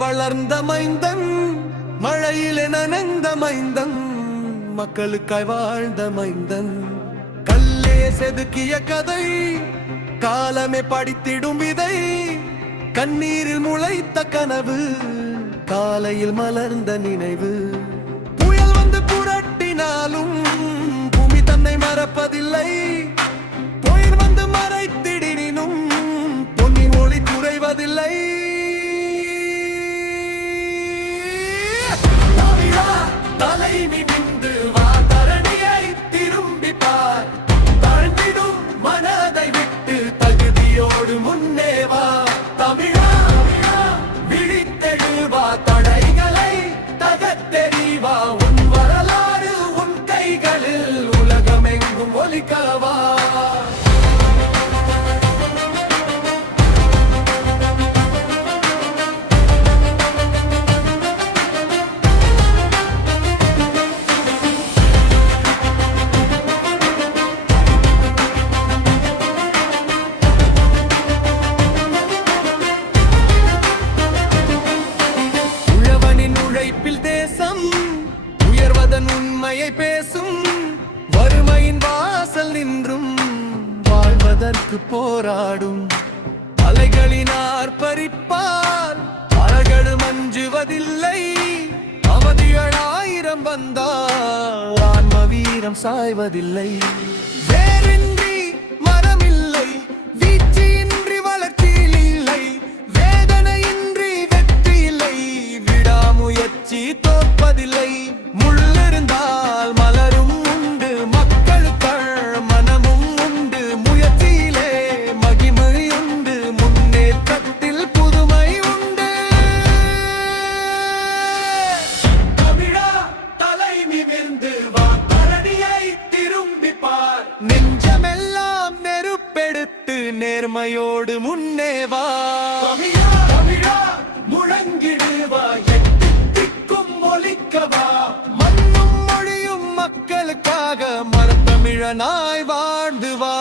வளர்ந்த மைந்தன், மழையிலே நனைந்த மைந்தன், மக்களுக்காய் வாழ்ந்த மைந்தன். கல்லே செதுக்கிய கதை, காலமே படித்திடும் விதை, கண்ணீரில் முளைத்த கனவு, காலையில் மலர்ந்த நினைவு. புயல் வந்து புரட்டினாலும் பூமி தன்னை மறப்பதில்லை, புயல் வந்து மறைத்திடினும் பொன்னின் ஒளி குறைவதில்லை. தலை நிமிர்ந்து வா, தரணியை திரும்பி பார், தாழ்ந்திடும் மனதை விட்டு தகுதியோடு முன்னே வா. தமிழா விழித்தெழுவா, தடைகளை தகத்தெறிவா, உன் வரலாறு உன் கைகளில் உலகமெங்கும் ஒலிக்கவா. உயர்வதன் உண்மையை பேசும், வறுமையின் வாசல் நின்றும் வாழ்வதற்கு போராடும். அலைகளின் ஆர்ப்பரிப்பால் அழகடு மஞ்சுவதில்லை, அவதிகளாயிரம் வந்தால் ஆன்ம வீரம் சாய்வதில்லை. வேரின்றி மரமில்லை, வீழ்ச்சியின்றி வளர்ச்சியில் இல்லை, வேதனையின்றி வெற்றி இல்லை, விடாமுயற்சி தோற்பதில்லை. முள்ளிருந்தால் மலரும் உண்டு, மக்களுக்கள் மனமும் உண்டு, முயற்சியிலே மகிமை உண்டு, முன்னேற்றத்தில் புதுமை உண்டு. தமிழா தலை நிமிர்ந்து வா, தரணியை திரும்பி பார், நெஞ்சமெல்லாம் நெருப்பெடுத்து நேர்மையோடு முன்னே வா. தமிழா முழங்கிடுவா, எட்டு திக்கும் ஒலிக்கவா, மக்களுக்காக மரத்தமிழனாய் வாழ்ந்து வா.